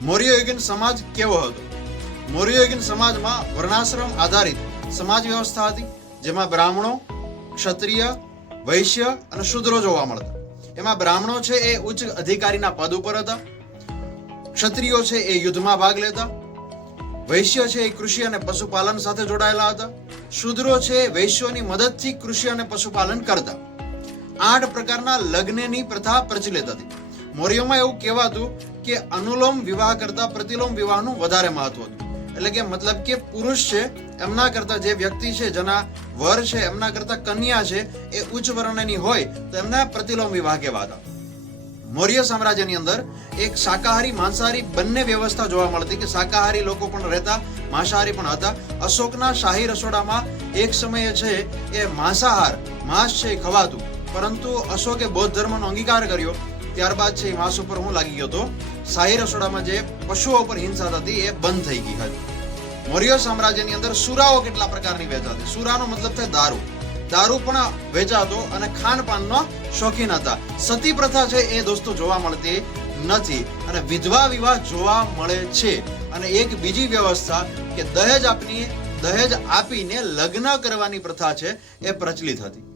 મૌર્યયુગીન સમાજ કેવો હતો? મૌર્યયુગીન સમાજમાં વર્ણાશ્રમ આધારિત સમાજ વ્યવસ્થા હતી, જેમાં બ્રાહ્મણો, ક્ષત્રિય, વૈશ્ય અને શૂદ્રો જોવા મળતા. એમાં બ્રાહ્મણો છે એ ઉચ્ચ અધિકારીના પદ ઉપર હતા, ક્ષત્રિયો છે એ યુદ્ધમાં ભાગ લેતા, વૈશ્ય છે એ કૃષિ અને પશુપાલન સાથે જોડાયેલા હતા, શૂદ્રો છે એ વૈશ્યોની મદદથી કૃષિ અને પશુપાલન કરતા. 8 પ્રકારના લગ્નની પ્રથા પ્રચલિત હતી. મૌર્યોમાં એવું કહેવાતું કે અનુલોમ વિવાહ કરતા પ્રતિલોમ વિવાહનું વધારે મહત્વ હતું. એટલે કે મતલબ કે પુરુષ છે એમના કરતા જે વ્યક્તિ છે જેના વર છે એમના કરતા કન્યા છે એ ઉચ્ચ વર્ણની હોય તો એમના પ્રતિલોમ વિવાહ કહેવાતા. મૌર્ય સામ્રાજ્યની અંદર એક શાકાહારી માંસાહારી બંને વ્યવસ્થા જોવા મળતી કે શાકાહારી લોકો પણ રહેતા, માંસાહારી પણ હતા. અશોકના શાહી રસોડામાં એક સમયે છે એ માંસ છે એ ખવાતું, પરંતુ અશોકે બૌદ્ધ ધર્મનો અંગીકાર કર્યો. ત્યારબાદ છે એ માંસ ઉપર હું લાગી ગયો હતો. શાહી રસોડામાં જે પશુઓ ઉપર હિંસા થતી એ બંધ થઈ ગઈ હતી. મૌર્ય સામ્રાજ્યની અંદર સુરાઓ કેટલા પ્રકારની વેચાતી. સુરાનો મતલબ થાય દારૂ. દારૂ પણ વેચાતો અને ખાનપાનનો શોખીન હતા. સતી પ્રથા છે એ દોસ્તો જોવા મળતી નથી અને વિધવા વિવાહ જોવા મળે છે. અને એક બીજી વ્યવસ્થા કે દહેજ આપીને લગ્ન કરવાની પ્રથા છે એ પ્રચલિત હતી.